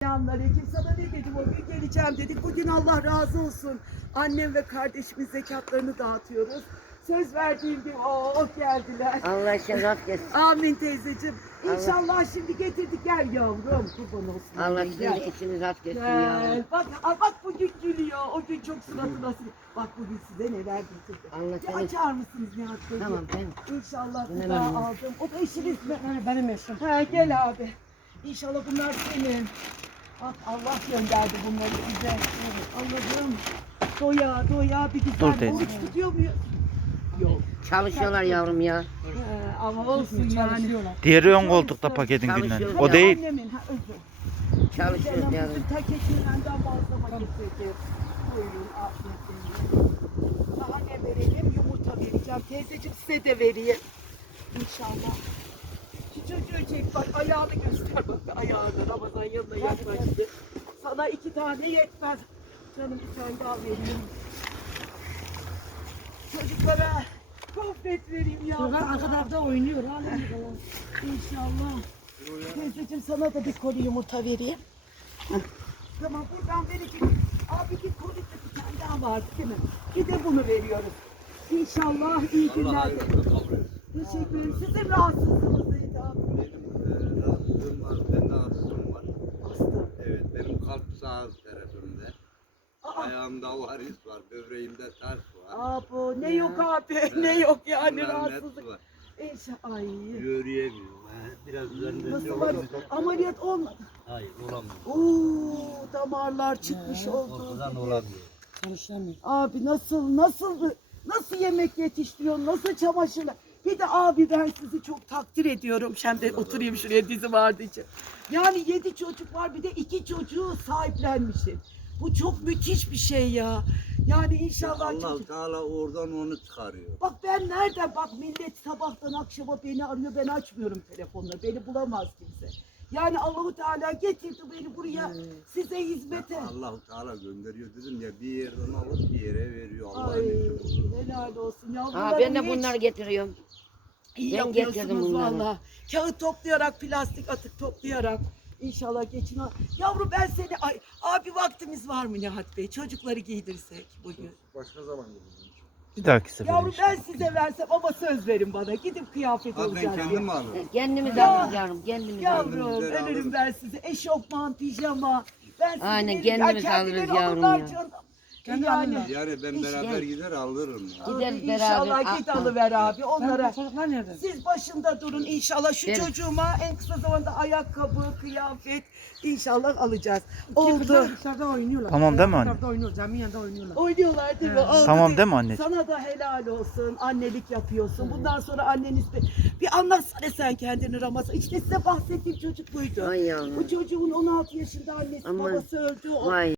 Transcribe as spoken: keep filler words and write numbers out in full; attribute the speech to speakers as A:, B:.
A: Selamünaleyküm. Sana ne dedim o gün geleceğim dedik. Bugün Allah razı olsun. Annem ve kardeşimin zekatlarını dağıtıyoruz. Söz verdiğim gibi oh geldiler.
B: Allah şeref versin.
A: Amin teyzeciğim. İnşallah şimdi getirdik gel yavrum. Kurban olsun.
B: Allah
A: Amin,
B: sizin
A: gel.
B: de içiniz rahat versin
A: Gel.
B: ya.
A: Bak, aa, bak bugün gülüyor. O gün çok suratı nasıl. Bak bugün size neler getirdim.
B: Allah
A: Bir
B: seni-
A: açar mısınız Nihat Bey?
B: Tamam ben.
A: İnşallah
B: Yine
A: gıda
B: ben-
A: aldım. O da eşiniz mi?
C: Yani benim eşim.
A: Ha gel abi. İnşallah bunlar senin. Bak Allah gönderdi bunları bize. Allah'ım. Doya doya bir güzel
D: Dur teyze.
A: oruç tutuyor muyuz? Yok.
B: Çalışıyorlar yavrum ya.
A: He, ama olsun yani.
C: Çalışıyorlar.
D: Diğeri ön koltukta paketin
B: Çalışıyoruz
D: günden.
B: ya.
D: O değil.
A: Annemin, ha, özür.
B: Çalışıyoruz
A: Canım
B: yavrum.
A: bizim taketinden fazla getirdi. Buyurun afiyetle. Daha ne vereyim? Yumurta vereceğim. Teyzeciğim size de vereyim. İnşallah. Şu çocuğu çek bak ayağını göster bak ayağını Ramazan yanına yaklaştı. Sana iki tane yetmez. Canım bir tane daha vereyim. Çocuklara konfet vereyim ya.
C: Çocuklar arka tarafta oynuyor. Ha,
A: İnşallah. Teyzeciğim sana da bir koli yumurta vereyim. Heh. Tamam buradan vereceğim. Abi bir koli de bir tane daha vardı değil mi? Bir de bunu veriyoruz. İnşallah iyi günler. Teşekkür ederim. Sizin rahatsızlığınız neydi abi?
E: Benim e, rahatsızlığım var, bende astım var.
A: Astım.
E: Evet, benim kalp sağ tarafımda.
A: Aa,
E: Ayağımda varis var, böbreğimde ters var.
A: aa bu ne yok abi ne yok yani
E: Bunların
A: rahatsızlık.
E: hepsi var.
A: İnşallah. Ay.
E: Yürüyemiyorum. he, Biraz üzerinde
A: Nasıl var? Ameliyat olmadı.
E: Hayır, olamıyor.
A: Oo damarlar çıkmış oldu.
E: Ortadan olamıyor.
C: Çalışamıyor.
A: Abi nasıl nasıl nasıl yemek yetiştiriyor nasıl çamaşırlar. Bir de abi ben sizi çok takdir ediyorum. Şimdi oturayım şuraya dizi vardı için. Yani yedi çocuk var bir de iki çocuğu sahiplenmişim. Bu çok müthiş bir şey ya. Yani inşallah
E: Allah
A: çocuk.
E: Teala oradan onu çıkarıyor.
A: Bak ben nereden bak millet sabahtan akşama beni arıyor ben açmıyorum telefonları beni bulamaz kimse. Yani Allahu Teala getirdi beni buraya size hizmete.
E: Allah Teala gönderiyor dedim ya, bir yerden alıp bir yere veriyor. Allah'ın
A: Ay
E: izniyle.
A: helal olsun ya.
B: Ha
A: Bunları
B: ben de
A: hiç
B: bunları getiriyorum.
A: iyi
B: ben getirdim
A: yapıyorsunuz
B: bunları.
A: valla. Kağıt toplayarak plastik atık toplayarak. İnşallah geçin. Yavrum ben seni ay, abi vaktimiz var mı Nihat Bey? Çocukları giydirsek bugün.
E: Başka zaman gideceğim.
D: Bir dahaki sefer
A: Yavrum
D: inşallah.
A: ben size versem ama söz verin bana. Gidip kıyafet
E: Abi ben
A: alacağız diye.
E: kendim alırım.
B: Kendimiz
A: Ya.
B: alırız yavrum. Kendimiz alırız.
A: Yavrum
E: Kendimize
A: ölürüm
E: alırız.
A: ben size. Eşofman, pijama. Ben size
B: Aynen,
A: veririm.
B: kendimiz
A: Ya kendileri
B: alırız yavrum
A: alırlar
B: ya.
A: canım.
C: Kendi
A: yani.
C: alırlar.
E: Yani ben
B: Hiç
E: beraber
B: gel.
E: gider alırım. ya.
A: Abi,
B: Gideriz
A: İnşallah
B: beraber.
A: git
B: Aa,
A: alıver abi onlara.
C: Benim çocuklar nerede?
A: Siz başında durun inşallah şu
B: Benim-
A: çocuğuma en kısa zamanda ayakkabı, kıyafet inşallah alacağız.
C: İki
A: Oldu.
C: kızlar dışarıda oynuyorlar.
D: Tamam değil mi anne?
C: Dışarıda oynuyor. Cami yanında oynuyorlar.
A: Oynuyorlar değil mi?
C: Evet.
A: Oldu
D: Tamam değil mi anneciğim?
A: Sana da helal olsun. Annelik yapıyorsun. Bundan sonra anneniz bir, bir anlatsana sen kendini Ramazan. İşte size bahsettiğim çocuk buydu.
B: Ay yavrum.
A: Bu çocuğun on altı yaşında annesi
B: Aman.
A: babası öldü. O-
B: Vay.